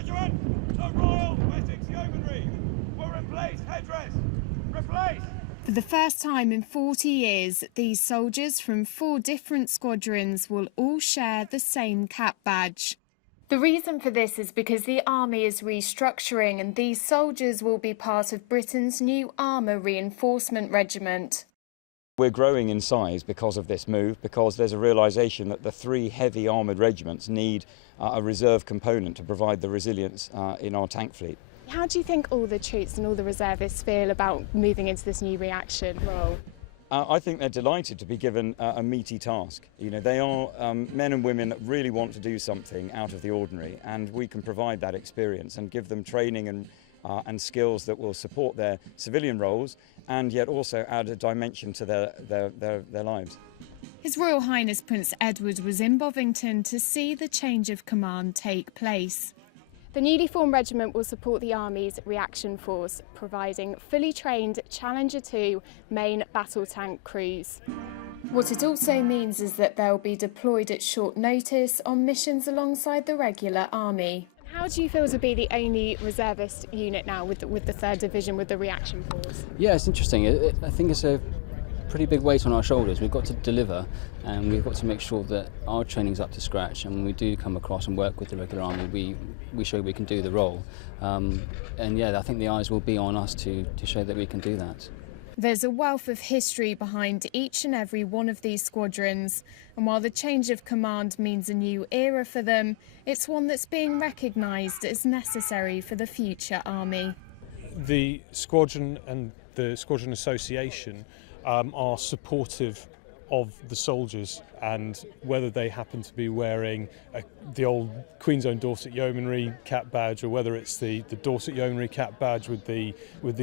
Regiment, the Royal Wessex Yeomanry will replace headdress. Replace! For the first time in 40 years, these soldiers from 4 different squadrons will all share the same cap badge. The reason for this is because the Army is restructuring and these soldiers will be part of Britain's new Armour Reinforcement Regiment. We're growing in size because of this move, because there's a realisation that the 3 heavy armoured regiments need a reserve component to provide the resilience in our tank fleet. How do you think all the troops and all the reservists feel about moving into this new reaction role? I think they're delighted to be given a meaty task. You know, they are men and women that really want to do something out of the ordinary, and we can provide that experience and give them training and skills that will support their civilian roles and yet also add a dimension to their lives. His Royal Highness Prince Edward was in Bovington to see the change of command take place. The newly formed regiment will support the Army's reaction force, providing fully trained Challenger 2 main battle tank crews. What it also means is that they'll be deployed at short notice on missions alongside the regular Army. How do you feel to be the only reservist unit now with the 3rd Division with the reaction force? Yeah, it's interesting. I think it's a pretty big weight on our shoulders. We've got to deliver and we've got to make sure that our training's up to scratch, and when we do come across and work with the regular Army, we show we can do the role. And yeah, I think the eyes will be on us to show that we can do that. There's a wealth of history behind each and every one of these squadrons, and while the change of command means a new era for them, it's one that's being recognised as necessary for the future Army. The squadron and the Squadron Association are supportive of the soldiers, and whether they happen to be wearing the old Queen's Own Dorset Yeomanry cap badge, or whether it's the Dorset Yeomanry cap badge with the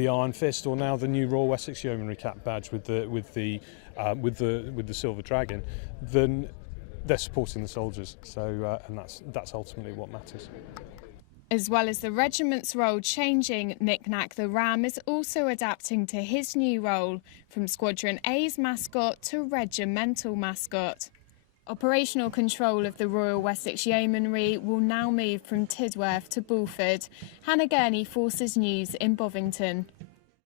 Iron Fist, or now the new Royal Wessex Yeomanry cap badge with the Silver Dragon, then they're supporting the soldiers. So and that's ultimately what matters. As well as the regiment's role changing, Knick-Knack the Ram is also adapting to his new role, from Squadron A's mascot to regimental mascot. Operational control of the Royal Wessex Yeomanry will now move from Tidworth to Bulford. Hannah Gurney, Forces News in Bovington.